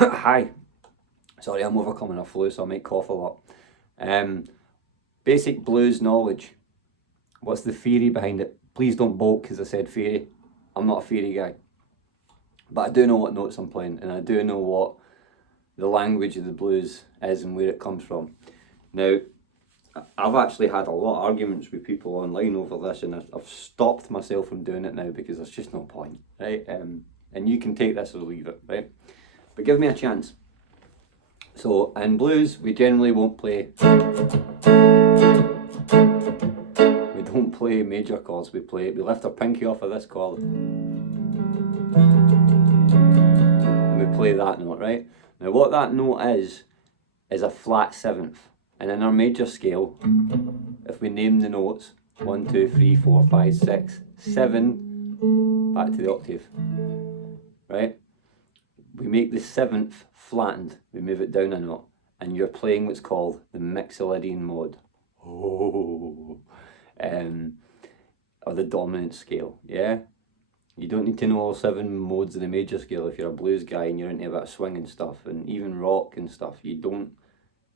Hi. Sorry, I'm overcoming a flu, so I might cough a lot. Basic blues knowledge. What's the theory behind it? Please don't bolt because I said theory. I'm not a theory guy. But I do know what notes I'm playing, and I do know what the language of the blues is and where it comes from. Now, I've actually had a lot of arguments with people online over this, and I've stopped myself from doing it now because there's just no point, right? And you can take this or leave it, right? But give me a chance. So in blues, we generally won't play. We don't play major chords. We lift our pinky off of this chord, and we play that note, right? Now what that note is a flat seventh. And in our major scale, if we name the notes 1, 2, 3, 4, 5, 6, 7, back to the octave, right? We make the seventh flattened, we move it down a note, and you're playing what's called the mixolydian mode. Or the dominant scale, yeah? You don't need to know all 7 modes of the major scale if you're a blues guy and you're into a bit of swing and stuff, and even rock and stuff. You don't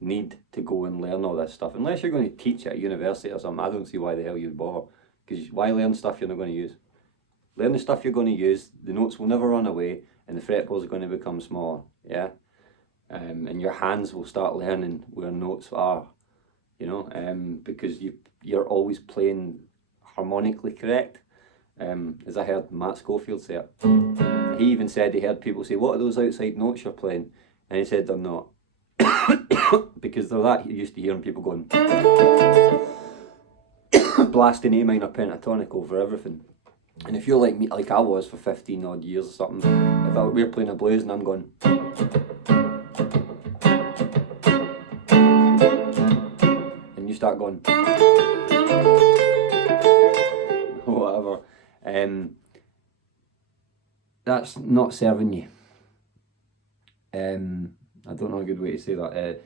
need to go and learn all this stuff unless you're going to teach at a university or something. I don't see why the hell you'd bother, because why learn stuff you're not going to use? Learn the stuff you're going to use, the notes will never run away, and the fretboards are going to become smaller, yeah? And your hands will start learning where notes are, you know, because you're always playing harmonically correct. As I heard Matt Schofield say it, he even said he heard people say, what are those outside notes you're playing? And he said they're not. Because they're that used to hearing people going blasting A minor pentatonic over everything. And if you're like me, like I was for 15 odd years or something, if we're playing a blues and I'm going and you start going whatever, that's not serving you. I don't know a good way to say that.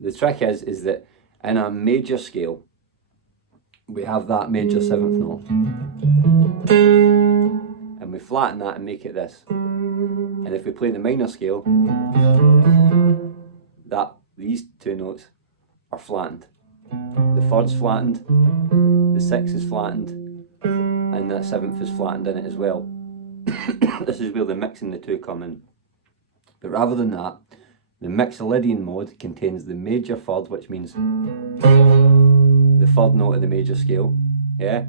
The trick is that in a major scale, we have that major 7th note, and we flatten that and make it this. And if we play the minor scale, these 2 notes are flattened. The 3rd's flattened, the 6th is flattened, and that 7th is flattened in it as well. This is where the mixing the 2 come in. But rather than that, the mixolydian mode contains the major 3rd, which means the 3rd note of the major scale, yeah?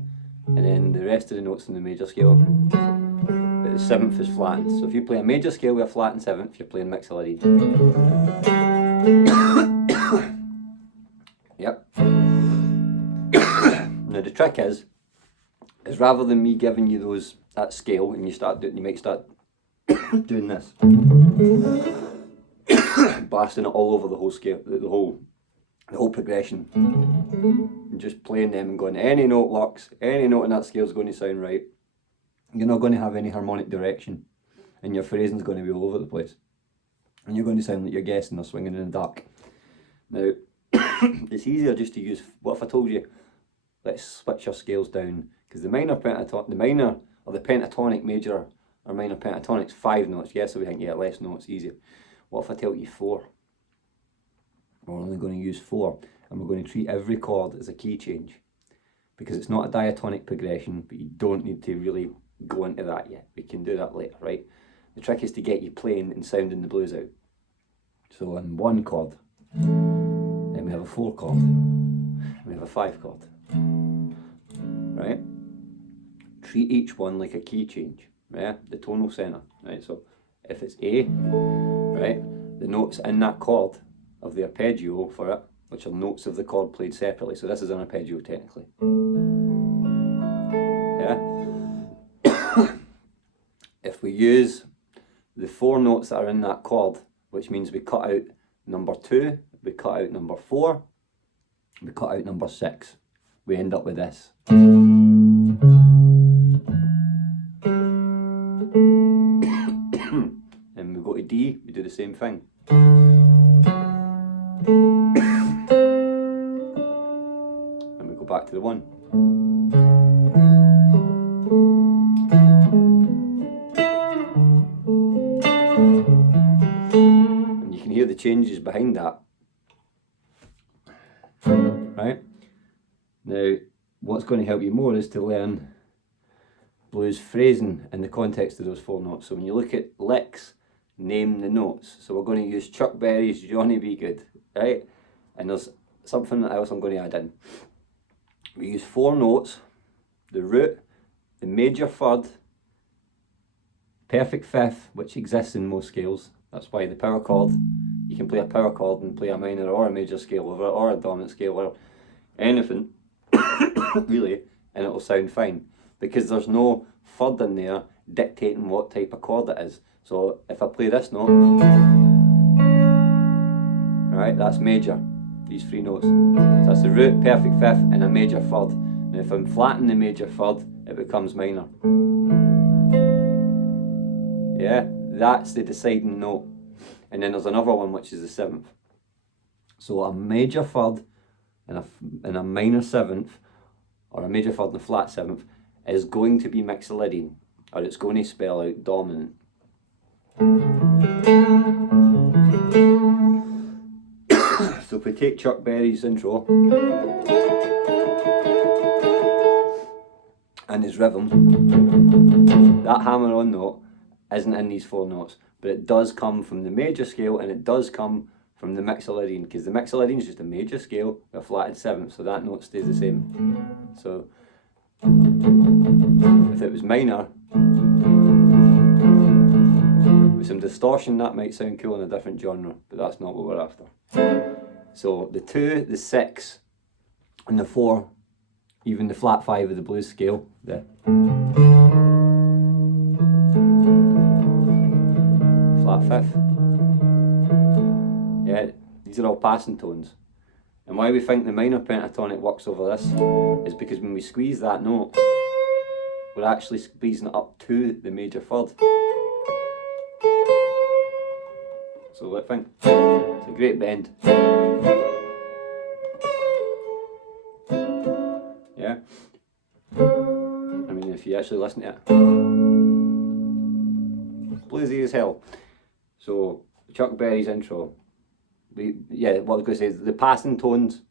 And then the rest of the notes in the major scale, but the 7th is flattened. So if you play a major scale with a flattened 7th, you're playing mixolydian. Yep. Now the trick is rather than me giving you that scale and you might start doing this, blasting it all over the whole scale, the whole progression, and just playing them and going, any note works, any note in that scale is going to sound right. You're not going to have any harmonic direction, and your phrasing is going to be all over the place, and you're going to sound like you're guessing or swinging in the dark. Now, it's easier just to use, what if I told you, let's switch your scales down, because the pentatonic major or minor pentatonic's 5 notes, yes, so we think, yeah, less notes, easier. What if I tell you 4? We're only going to use 4, and we're going to treat every chord as a key change, because it's not a diatonic progression, but you don't need to really go into that yet. We can do that later, right? The trick is to get you playing and sounding the blues out. So on 1 chord, then we have a 4 chord, and we have a 5 chord, right? Treat each one like a key change, yeah? The tonal center, right? So if it's A, right, the notes in that chord of the arpeggio for it, which are notes of the chord played separately. So this is an arpeggio technically. Yeah? If we use the 4 notes that are in that chord, which means we cut out number 2, we cut out number 4, we cut out number 6, we end up with this. And we go to D, we do the same thing. And we go back to the 1. can hear the changes behind that. Right? Now, what's going to help you more is to learn blues phrasing in the context of those 4 notes. So when you look at licks, name the notes. So we're going to use Chuck Berry's Johnny Be Good, right? And there's something else I'm going to add in. We use 4 notes: the root, the major third, perfect fifth, which exists in most scales. That's why the power chord, you can play a power chord and play a minor or a major scale over it, or a dominant scale, or anything, really, and it'll sound fine. Because there's no third in there dictating what type of chord it is. So if I play this note, right, that's major, these 3 notes. So that's the root, perfect fifth, and a major third. And if I'm flattening the major third, it becomes minor. Yeah, that's the deciding note. And then there's another one which is the 7th. So a major third and a minor 7th, or a major third and a flat 7th, is going to be mixolydian, or it's going to spell out dominant. So if we take Chuck Berry's intro and his rhythm, that hammer-on note isn't in these 4 notes, but it does come from the major scale, and it does come from the mixolydian, because the mixolydian is just a major scale with a flatted 7th, so that note stays the same. So if it was minor, with some distortion, that might sound cool in a different genre, but that's not what we're after. So the 2, the 6, and the 4, even the flat 5 of the blues scale, the flat 5th, yeah, these are all passing tones. And why we think the minor pentatonic works over this is because when we squeeze that note, we're actually squeezing it up to the major third. So I think it's a great bend. Yeah? I mean, if you actually listen to it, bluesy as hell. So Chuck Berry's intro. What I was going to say is the passing tones,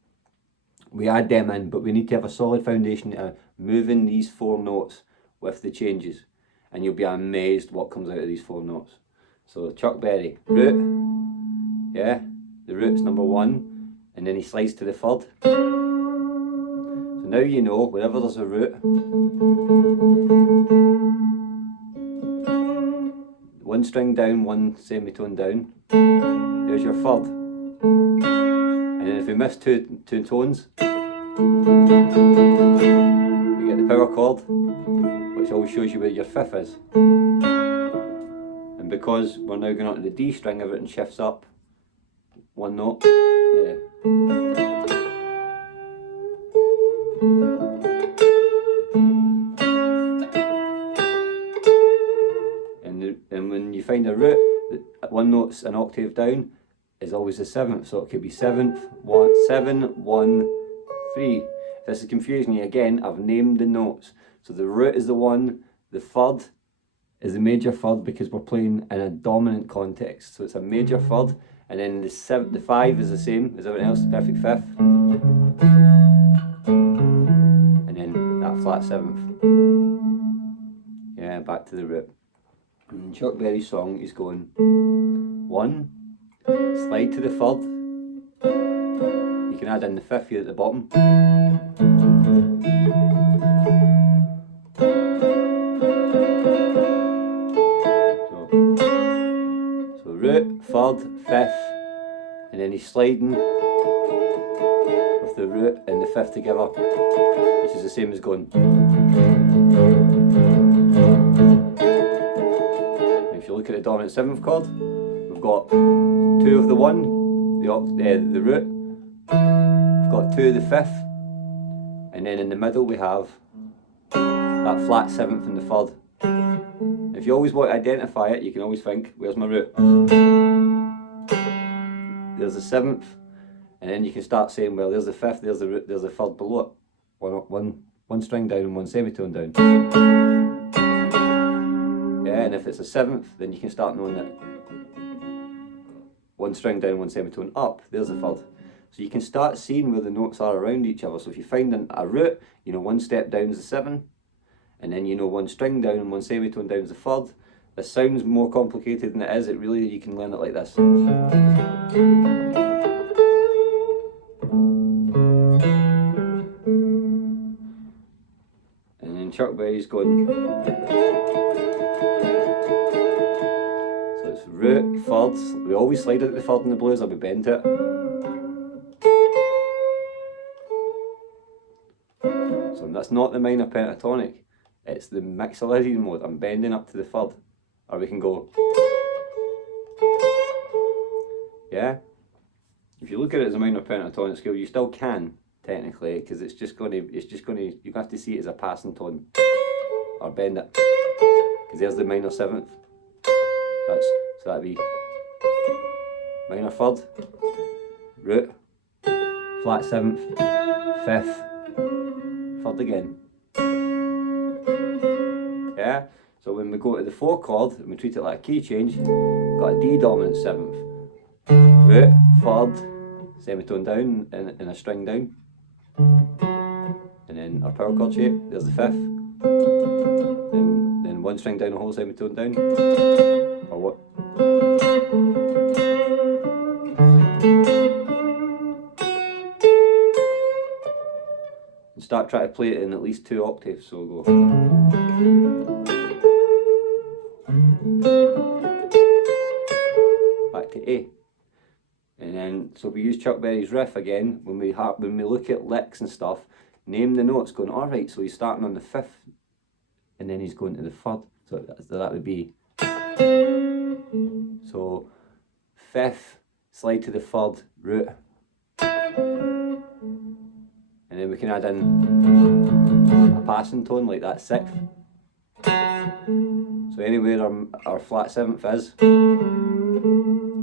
we add them in, but we need to have a solid foundation to moving these 4 notes with the changes, and you'll be amazed what comes out of these 4 notes. So Chuck Berry, root, yeah, the root's number 1, and then he slides to the 3rd. So now you know, wherever there's a root, 1 string down, 1 semitone down, there's your 3rd. And then if we miss two tones, we get the power chord, which always shows you where your 5th is. And because we're now going on to the D string, everything shifts up 1 note. There. And when you find a root, 1 note's an octave down, is always the 7th, so it could be 7th, 7, 1, 3. If this is confusing you again, I've named the notes. So the root is the 1, the 3rd is the major 3rd because we're playing in a dominant context. So it's a major 3rd, and then the 5 is the same as everything else, the perfect 5th. And then that flat 7th. Yeah, back to the root. In Chuck Berry's song, he's going 1, slide to the 3rd, you can add in the 5th here at the bottom, so root, 3rd, 5th, and then he's sliding with the root and the 5th together, which is the same as going. If you look at the dominant 7th chord, we've got 2 of the 1, the root, we've got 2 of the 5th, and then in the middle we have that flat 7th and the 3rd. If you always want to identify it, you can always think, where's my root? There's the 7th, and then you can start saying, well, there's the 5th, there's the root, there's the 3rd below it. One string down and 1 semitone down. Yeah, and if it's a 7th, then you can start knowing that one string down, one semitone up, there's the third. So you can start seeing where the notes are around each other. So if you find a root, you know one step down is the 7, and then you know one string down and one semitone down is the third. This sounds more complicated than it is. It really, you can learn it like this. And then Chuck Berry's going. So it's root, thirds. We always slide out the third in the blues, or we bend it. So that's not the minor pentatonic, it's the mixolydian mode. I'm bending up to the third. Or we can go. Yeah? If you look at it as a minor pentatonic scale, you still can, technically, because it's just gonna, you have to see it as a passing tone. Or bend it. Because there's the minor 7th. So that'd be minor 3rd, root, flat 7th, 5th, 3rd again. Yeah? So when we go to the 4 chord and we treat it like a key change, we've got a D dominant 7th. Root, 3rd, semitone down and a string down. And then our power chord shape, there's the 5th. Then one string down, a whole semitone down. Or what? And start trying to play it in at least 2 octaves, so we'll go. Back to A. And then, so we use Chuck Berry's riff again, when we look at licks and stuff, name the notes, going, alright, so he's starting on the 5th, and then he's going to the 3rd, so that would be, so 5th, slide to the 3rd, root, and then we can add in a passing tone like that 6th, so anywhere our flat 7th is,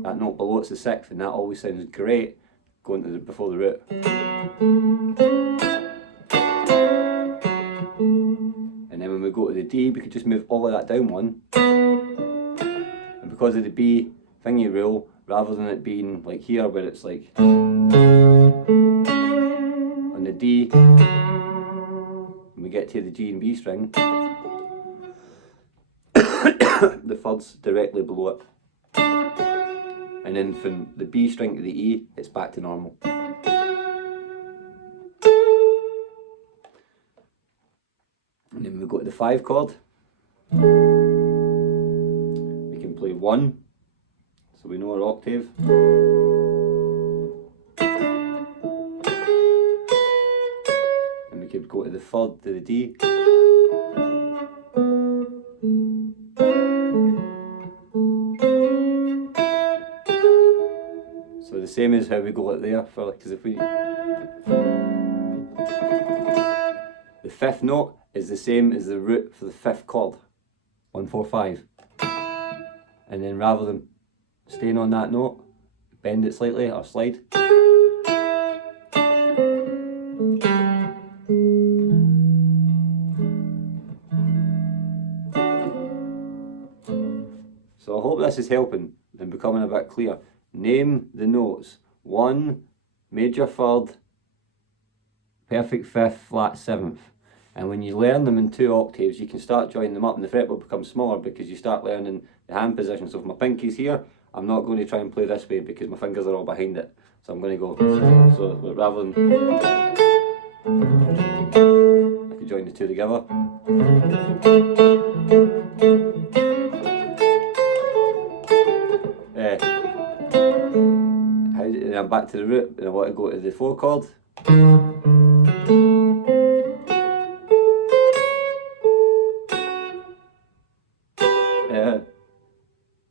that note below it's the 6th, and that always sounds great going to before the root. And then when we go to the D, we could just move all of that down one. And because of the B thingy rule, rather than it being like here where it's like on the D, when we get to the G and B string, the 3rd's directly below it. And then from the B string to the E, it's back to normal. And then we go to the 5 chord. We can play 1, so we know our octave. And we could go to the 3rd to the D. So the same as how we go it there, because if we... The 5th note is the same as the root for the 5th chord, 1, 4, 5. And then rather than staying on that note, bend it slightly or slide. So I hope this is helping and becoming a bit clear. Name the notes. 1, major 3rd, perfect 5th, flat 7th. And when you learn them in 2 octaves, you can start joining them up and the fretboard becomes smaller because you start learning the hand position. So if my pinky's here, I'm not going to try and play this way because my fingers are all behind it. So I'm going to go, so rather than, I could join the 2 together. And I'm back to the root and I want to go to the 4 chord.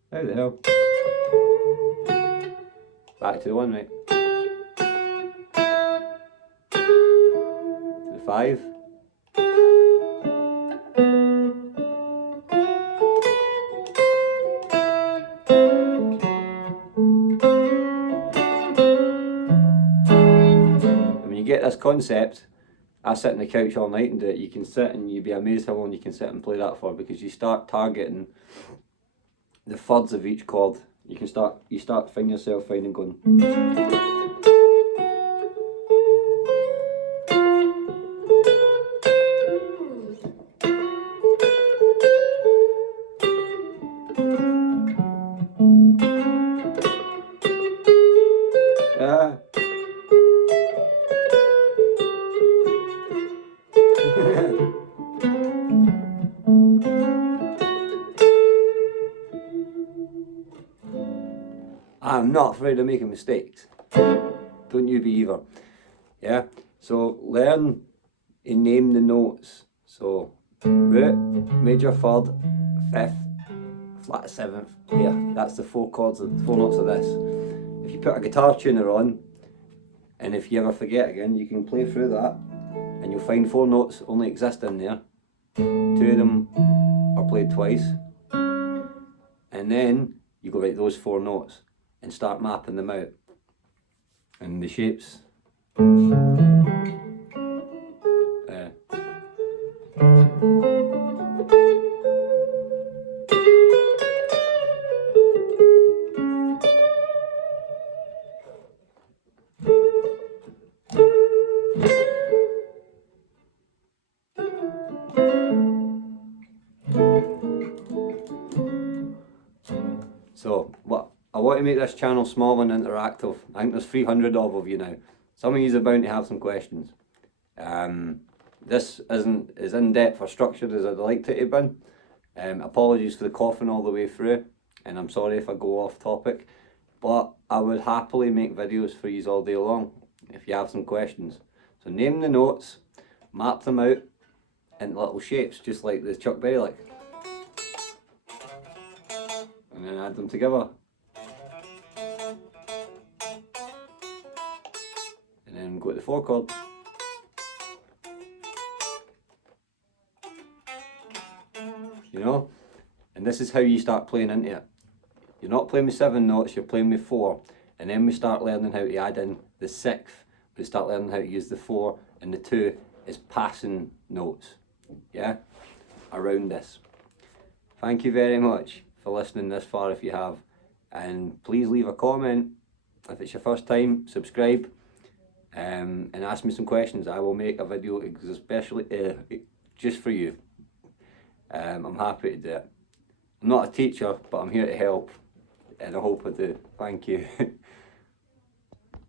How the hell? Back to the 1, right? To the 5. Get this concept, I sit on the couch all night and do it. You can sit and you'd be amazed how long you can sit and play that for, because you start targeting the thirds of each chord you start finding yourself finding going. Yeah. I'm not afraid of making mistakes. Don't you be either. Yeah? So learn and name the notes. So root, major third, fifth, flat seventh. Yeah, that's the four chords, the four notes of this. If you put a guitar tuner on, and if you ever forget again, you can play through that, and you'll find four notes only exist in there. Two of them are played twice, and then you go write those four notes and start mapping them out. And the shapes. So, what I want to make this channel small and interactive. I think there's 300 of you now. Some of you are bound to have some questions. This isn't as in-depth or structured as I'd like it to have been. Apologies for the coughing all the way through, and I'm sorry if I go off topic, but I would happily make videos for you all day long if you have some questions. So name the notes, map them out into little shapes, just like the Chuck Berry lick, and then add them together. And then go to the four chord. You know? And this is how you start playing into it. You're not playing with 7 notes, you're playing with 4. And then we start learning how to add in the 6th. We start learning how to use the 4 and the 2 as passing notes. Yeah? Around this. Thank you very much for listening this far if you have. And please leave a comment. If it's your first time, subscribe. And ask me some questions. I will make a video especially just for you. I'm happy to do it. I'm not a teacher, but I'm here to help, and I hope I do. Thank you.